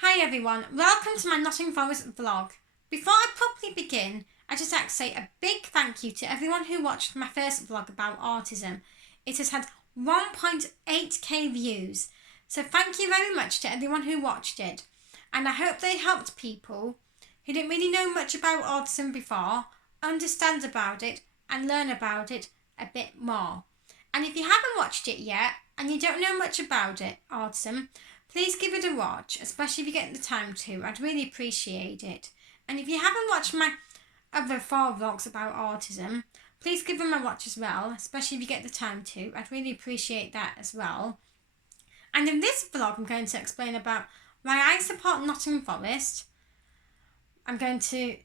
Hi everyone, welcome to my Nottingham Forest vlog. Before I properly begin, I just like to say a big thank you to everyone who watched my first vlog about autism. It has had 1.8k views, so thank you very much to everyone who watched it. And I hope they helped people who didn't really know much about autism before, understand about it and learn about it a bit more. And if you haven't watched it yet and you don't know much about it, autism, please give it a watch, especially if you get the time to. I'd really appreciate it. And if you haven't watched my other 4 vlogs about autism, please give them a watch as well, especially if you get the time to. I'd really appreciate that as well. And in this vlog, I'm going to explain about why I support Nottingham Forest. I'm going to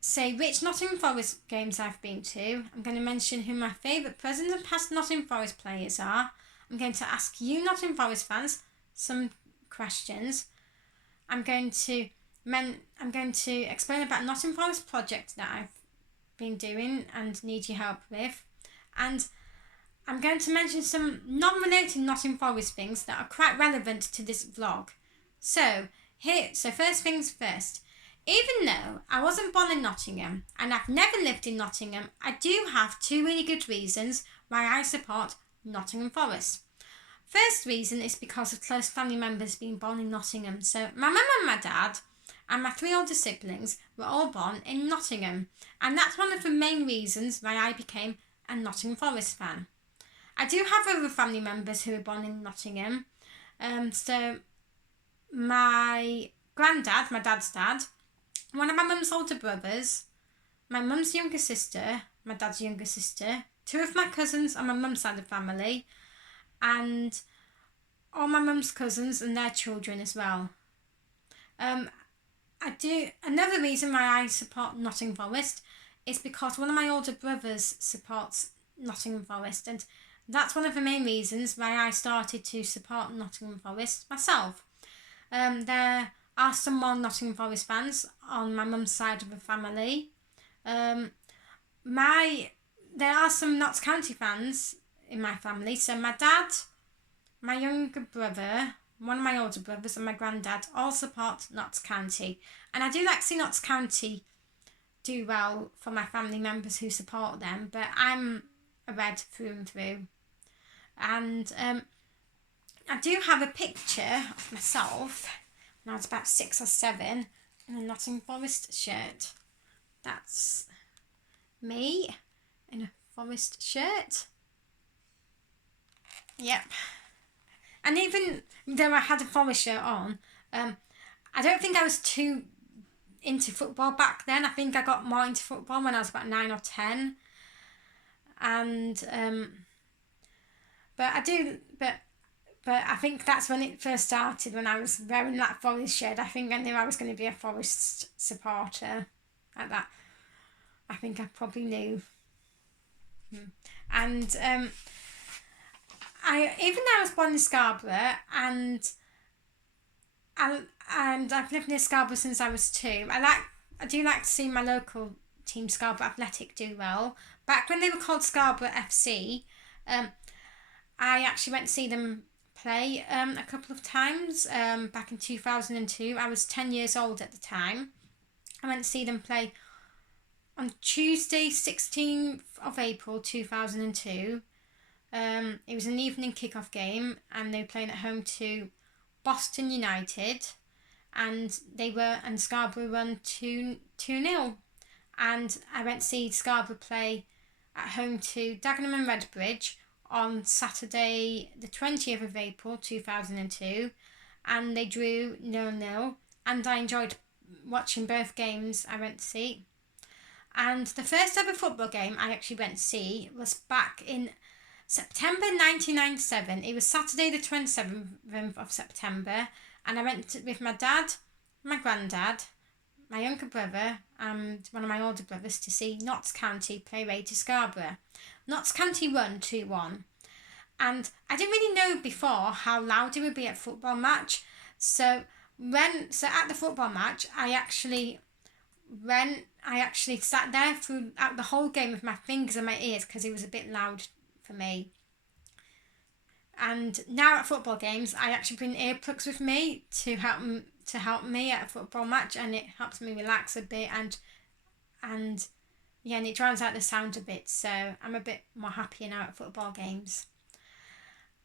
say which Nottingham Forest games I've been to. I'm going to mention who my favourite present and past Nottingham Forest players are. I'm going to ask you Nottingham Forest fans some questions. I'm going to explain about Nottingham Forest project that I've been doing and need your help with, and I'm going to mention some non-related Nottingham Forest things that are quite relevant to this vlog. So first things first. Even though I wasn't born in Nottingham and I've never lived in Nottingham, I do have 2 really good reasons why I support Nottingham Forest. First reason is because of close family members being born in Nottingham. So my mum and my dad and my 3 older siblings were all born in Nottingham. And that's one of the main reasons why I became a Nottingham Forest fan. I do have other family members who were born in Nottingham. So my granddad, my dad's dad, one of my mum's older brothers, my mum's younger sister, my dad's younger sister, 2 of my cousins on my mum's side of the family, and all my mum's cousins and their children as well. Another reason why I support Nottingham Forest is because one of my older brothers supports Nottingham Forest, and that's one of the main reasons why I started to support Nottingham Forest myself. There are some more Nottingham Forest fans on my mum's side of the family. There are some Notts County fans in my family. So my dad, my younger brother, one of my older brothers and my granddad all support Notts County. And I do like to see Notts County do well for my family members who support them, but I'm a Red through and through. And I do have a picture of myself when I was about 6 or 7 in a Nottingham Forest shirt. That's me in a Forest shirt. Yep. And even though I had a Forest shirt on, I don't think I was too into football back then. I think I got more into football when I was about 9 or 10. And but I think that's when it first started, when I was wearing that Forest shirt. I think I knew I was going to be a Forest supporter like that. I think I probably knew. And even though I was born in Scarborough and I've lived near Scarborough since I was 2, I do like to see my local team, Scarborough Athletic, do well. Back when they were called Scarborough FC, I actually went to see them play a couple of times. Back in 2002, I was 10 years old at the time. I went to see them play on Tuesday, 16th of April 2002. It was an evening kick-off game and they were playing at home to Boston United, and Scarborough won 2-0. And I went to see Scarborough play at home to Dagenham and Redbridge on Saturday the 20th of April 2002, and they drew 0-0, and I enjoyed watching both games I went to see. And the first ever football game I actually went to see was back in September 1997. It was Saturday the 27th of September, and I went with my dad, my granddad, my younger brother and one of my older brothers to see Notts County play away to Scarborough. Notts County won 2-1, and I didn't really know before how loud it would be at a football match. So at the football match, I actually sat there throughout the whole game with my fingers in my ears because it was a bit loud for me. And now at football games, I actually bring earplugs with me to help to help me at a football match, and it helps me relax a bit, and yeah, and it drowns out the sound a bit, so I'm a bit more happier now at football games.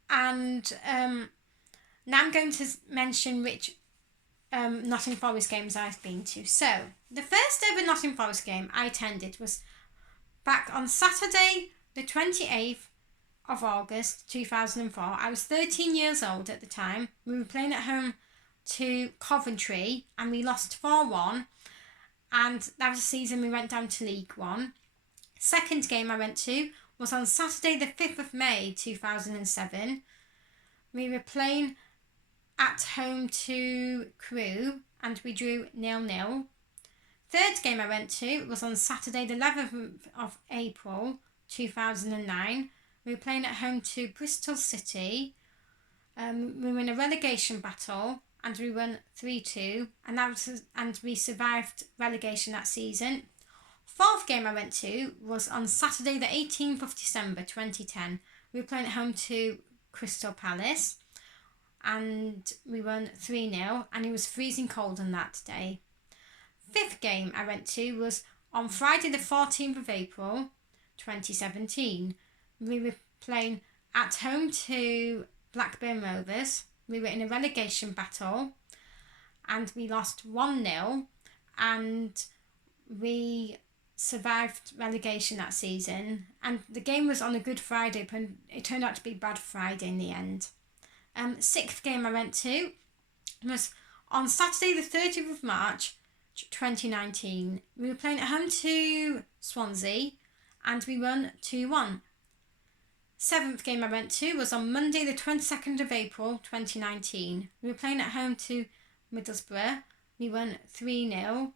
And now I'm going to mention which Nottingham Forest games I've been to. So the first ever Nottingham Forest game I attended was back on Saturday the 28th of August 2004. I was 13 years old at the time. We were playing at home to Coventry and we lost 4-1, and that was the season we went down to League One. Second game I went to was on Saturday the 5th of May 2007. We were playing at home to Crewe and we drew 0-0. Third game I went to was on Saturday the 11th of April 2009. We were playing at home to Bristol City. We were in a relegation battle and we won 3-2, and we survived relegation that season. Fourth game I went to was on Saturday the 18th of December 2010. We were playing at home to Crystal Palace and we won 3-0, and it was freezing cold on that day. Fifth game I went to was on Friday the 14th of April 2017. We were playing at home to Blackburn Rovers. We were in a relegation battle and we lost 1-0, and we survived relegation that season. And the game was on a Good Friday, but it turned out to be Bad Friday in the end. Sixth game I went to was on Saturday the 30th of March 2019. We were playing at home to Swansea and we won 2-1. Seventh game I went to was on Monday the 22nd of April 2019. We were playing at home to Middlesbrough. We won 3-0.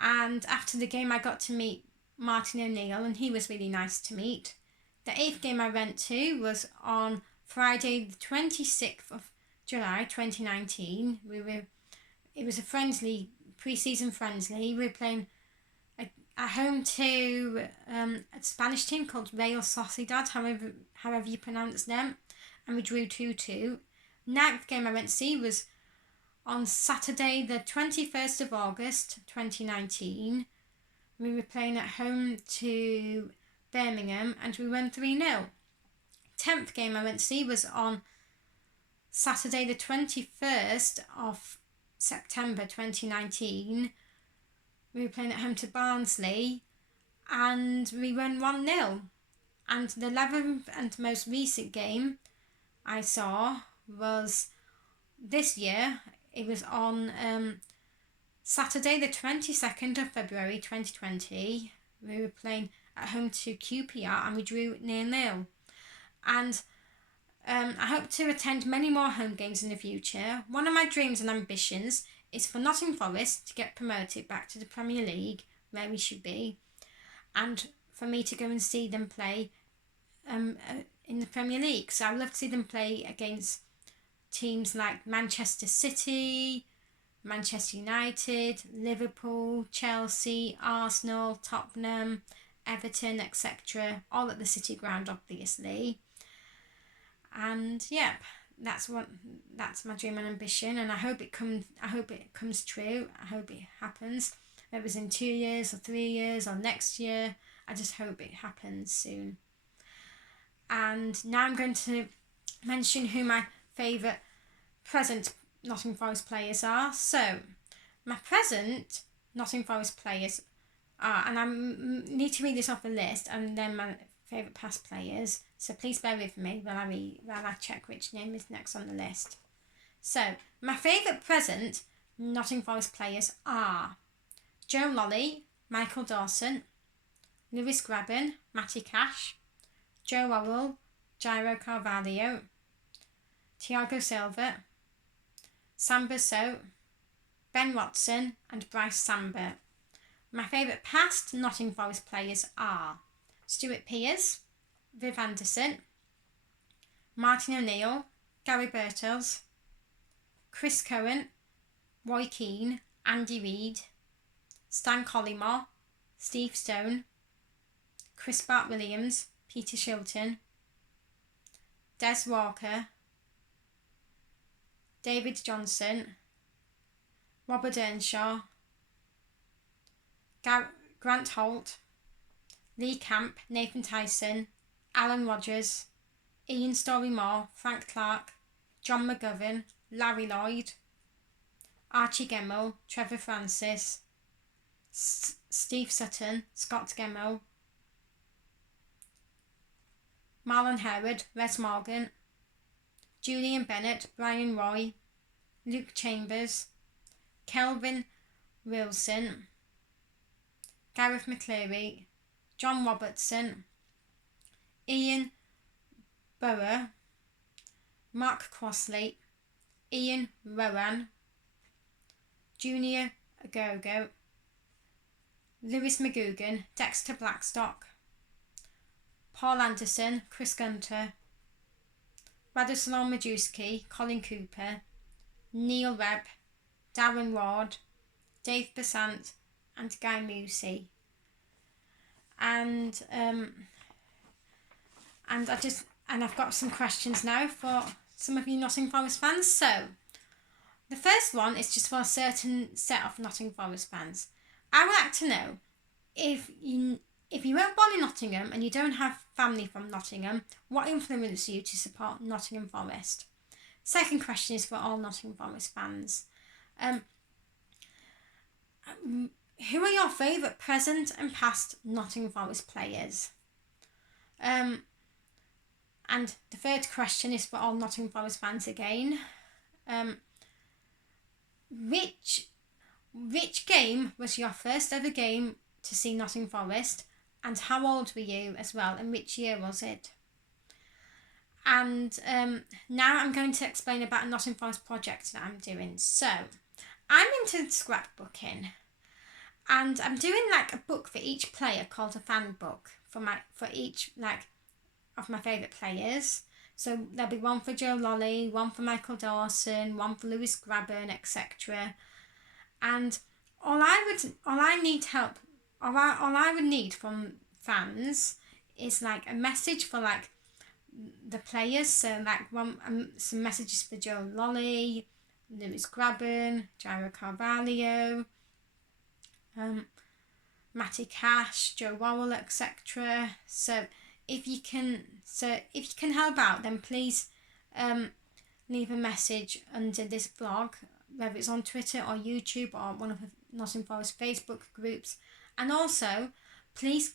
And after the game I got to meet Martin O'Neill, and he was really nice to meet. The eighth game I went to was on Friday the 26th of July 2019. It was a friendly, pre-season friendly. We were playing at home to a Spanish team called Real Sociedad, however you pronounce them, and we drew 2-2. Ninth game I went to see was on Saturday the 21st of August 2019. We were playing at home to Birmingham and we won 3-0. 10th game I went to see was on Saturday the 21st of September 2019. We were playing at home to Barnsley and we won 1-0. And the 11th and most recent game I saw was this year. It was on Saturday the 22nd of February 2020. We were playing at home to QPR and we drew 0-0. And I hope to attend many more home games in the future. One of my dreams and ambitions is for Nottingham Forest to get promoted back to the Premier League, where we should be, and for me to go and see them play in the Premier League. So I would love to see them play against teams like Manchester City, Manchester United, Liverpool, Chelsea, Arsenal, Tottenham, Everton, etc. All at the City ground, obviously. And yeah, that's my dream and ambition, and I hope it comes true. I hope it happens. Whether it's in 2 years or 3 years or next year, I just hope it happens soon. And now I'm going to mention who my favourite present Nottingham Forest players are. So, my present Nottingham Forest players are, and I need to read this off the list, and then my favourite past players. So please bear with me while I check which name is next on the list. So, my favourite present Nottingham Forest players are Joe Lolly, Michael Dawson, Lewis Graben, Matty Cash, Joe Worrell, Jairo Carvalho, Thiago Silva, Sam Basso, Ben Watson and Bryce Samba. My favourite past Nottingham Forest players are Stuart Pearce, Viv Anderson, Martin O'Neill, Gary Birtles, Chris Cohen, Roy Keane, Andy Reid, Stan Collymore, Steve Stone, Chris Bart-Williams, Peter Shilton, Des Walker, David Johnson, Robert Earnshaw, Grant Holt, Lee Camp, Nathan Tyson, Alan Rogers, Ian Storey-Moore, Frank Clark, John McGovern, Larry Lloyd, Archie Gemmell, Trevor Francis, Steve Sutton, Scott Gemmell, Marlon Herod, Res Morgan, Julian Bennett, Brian Roy, Luke Chambers, Kelvin Wilson, Gareth McCleary, John Robertson, Ian Burrow, Mark Crossley, Ian Rowan, Junior Agogo, Lewis McGugan, Dexter Blackstock, Paul Anderson, Chris Gunter, Radoslaw Majewski, Colin Cooper, Neil Webb, Darren Ward, Dave Besant, and Guy Moosey. And I've got some questions now for some of you Nottingham Forest fans. So the first one is just for a certain set of Nottingham Forest fans. I would like to know if you weren't born in Nottingham and you don't have family from Nottingham, what influenced you to support Nottingham Forest? Second question is for all Nottingham Forest fans. Who are your favourite present and past Nottingham Forest players? And the third question is for all Nottingham Forest fans again. Which game was your first ever game to see Nottingham Forest, and how old were you as well, and which year was it? And now I'm going to explain about a Nottingham Forest project that I'm doing. So I'm into scrapbooking, and I'm doing like a book for each player called a fan book for each of my favourite players. So there'll be one for Joe Lolly, one for Michael Dawson, one for Lewis Grabban, etc. And all I would need from fans is like a message for like the players. So like some messages for Joe Lolly, Lewis Grabban, Jairo Carvalho, Matty Cash, Joe Worrell, etc. So if you can help out, then please leave a message under this vlog, whether it's on Twitter or YouTube or one of the Nottingham Forest Facebook groups. And also, please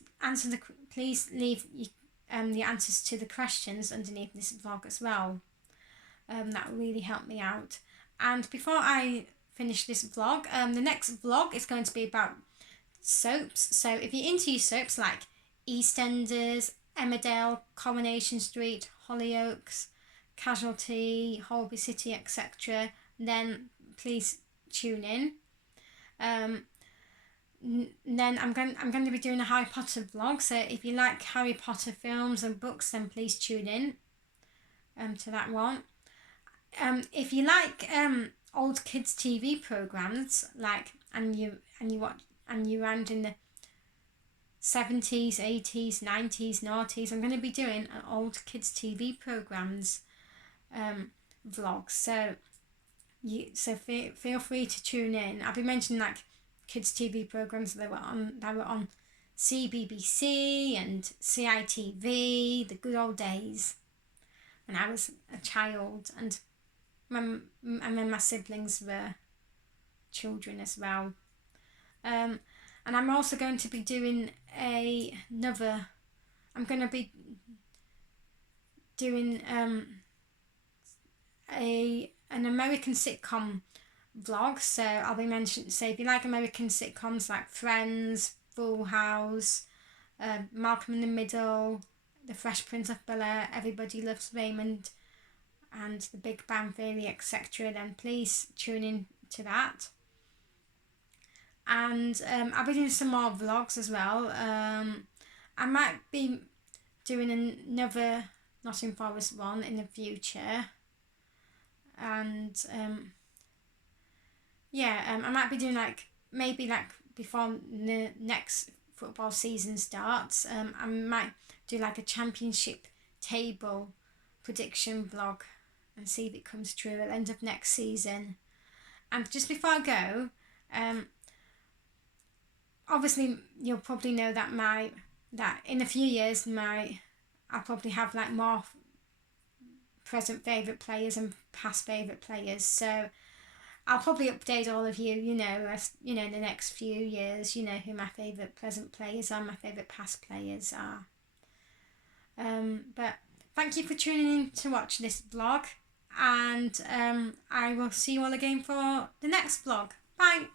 leave the answers to the questions underneath this vlog as well. That will really help me out. And before I finish this vlog, the next vlog is going to be about soaps. So if you're into soaps like EastEnders, Emmerdale, Coronation Street, Hollyoaks, Casualty, Holby City, etc., then please tune in. Then I'm going to be doing a Harry Potter vlog. So if you like Harry Potter films and books, then please tune in to that one. If you like old kids TV programs, and you around in the 70s, 80s, 90s, noughties, I'm going to be doing an old kids TV programs vlog. So feel free to tune in. I'll be mentioning like kids TV programs that were on CBBC and CITV, the good old days when I was a child, and when my siblings were children as well. And I'm also going to be doing an American sitcom vlog. So I'll be mentioning, so if you like American sitcoms like Friends, Full House, Malcolm in the Middle, The Fresh Prince of Bel-Air, Everybody Loves Raymond, and The Big Bang Theory, etc., then please tune in to that. And I'll be doing some more vlogs as well. I might be doing another Nottingham Forest one in the future. And I might be doing maybe before the next football season starts, I might do like a championship table prediction vlog and see if it comes true at the end of next season. And just before I go, obviously you'll probably know that in a few years I'll probably have like more present favourite players and past favourite players. So I'll probably update all of you, as in the next few years, who my favourite present players are, my favourite past players are. But thank you for tuning in to watch this vlog, and I will see you all again for the next vlog. Bye.